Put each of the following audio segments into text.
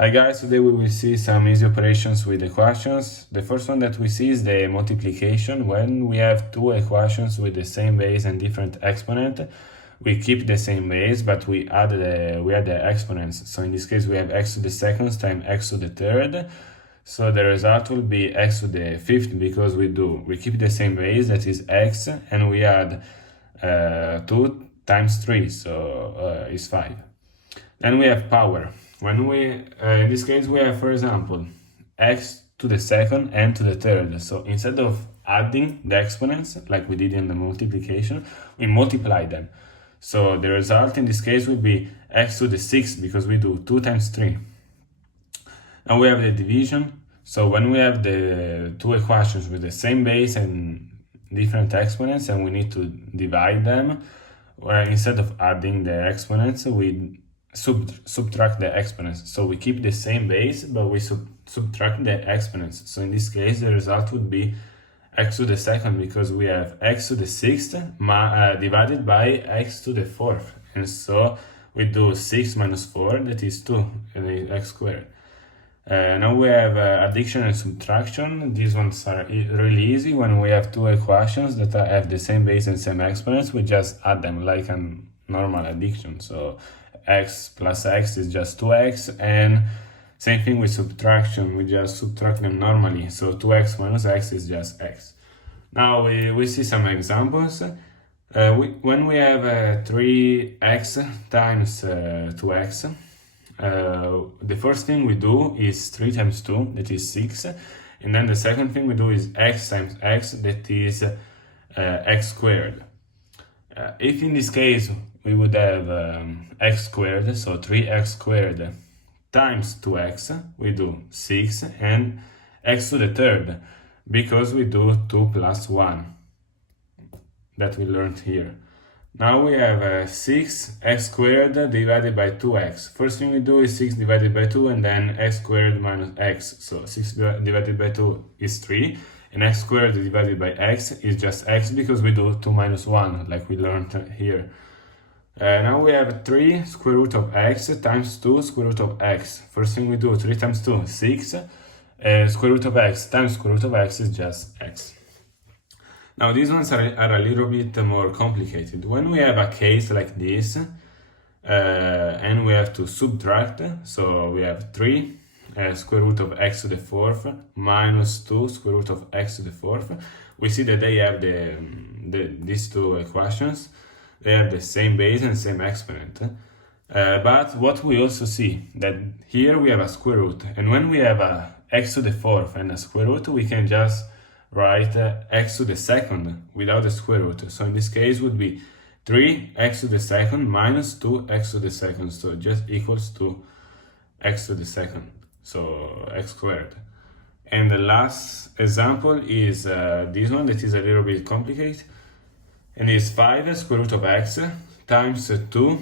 Hi guys, today we will see some easy operations with equations. The first one that we see is the multiplication. When we have two equations with the same base and different exponent, we keep the same base, but we add the exponents. So in this case, we have x to the second times x to the third. So the result will be x to the fifth because we keep the same base, that is x, and we add 2 times 3, so it's 5. Then we have power. When we, in this case, we have, for example, x to the second and to the third. So instead of adding the exponents, like we did in the multiplication, we multiply them. So the result in this case will be x to the sixth, because we do 2 times 3. Now we have the division. So when we have the two equations with the same base and different exponents, and we need to divide them, where instead of adding the exponents, we subtract the exponents. So we keep the same base, but we subtract the exponents. So in this case, the result would be x to the second, because we have x to the sixth divided by x to the fourth. And so we do 6 minus 4, that is 2, and x squared. Now we have addition and subtraction. These ones are really easy. When we have two equations that have the same base and same exponents, we just add them like a normal addition. So x plus x is just 2x, and same thing with subtraction, we just subtract them normally. So 2x minus x is just x. Now we see some examples. When we have 3x times 2x, the first thing we do is 3 times 2, that is 6. And then the second thing we do is x times x, that is x squared. If in this case we would have x squared, so 3x squared times 2x, we do 6, and x to the third, because we do 2 plus 1, that we learned here. Now we have 6x squared divided by 2x. First thing we do is 6 divided by 2, and then x squared minus x. So 6 divided by 2 is 3, and x squared divided by x is just x, because we do 2 minus 1, like we learned here. Now we have 3 square root of x times 2 square root of x. First thing we do, 3 times 2, 6. Square root of x times square root of x is just x. Now these ones are a little bit more complicated. When we have a case like this, and we have to subtract, so we have 3 square root of x to the fourth minus 2 square root of x to the fourth. We see that they have these two equations. They have the same base and same exponent. But what we also see, that here we have a square root, and when we have a x to the fourth and a square root, we can just write x to the second without the square root. So in this case would be 3x to the second minus 2x to the second, so just equals to x to the second, so x squared. And the last example is this one, that is a little bit complicated, and is 5 square root of x times 2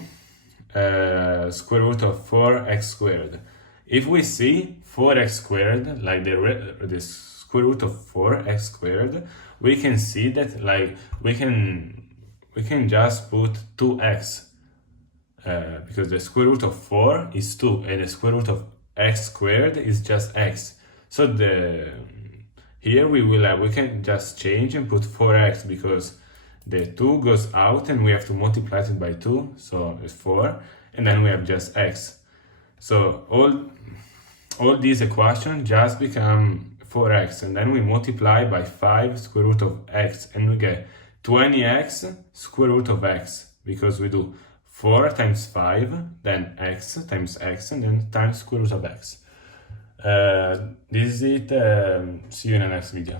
square root of 4x squared. If we see 4x squared, like the square root of 4x squared, we can see that like we can just put 2x, because the square root of 4 is 2, and the square root of x squared is just x. So here we can just change and put 4x, because the 2 goes out and we have to multiply it by 2, so it's 4, and then we have just x. So all these equations just become 4x, and then we multiply by 5 square root of x, and we get 20x square root of x, because we do 4 times 5, then x times x, and then times square root of x. This is it. See you in the next video.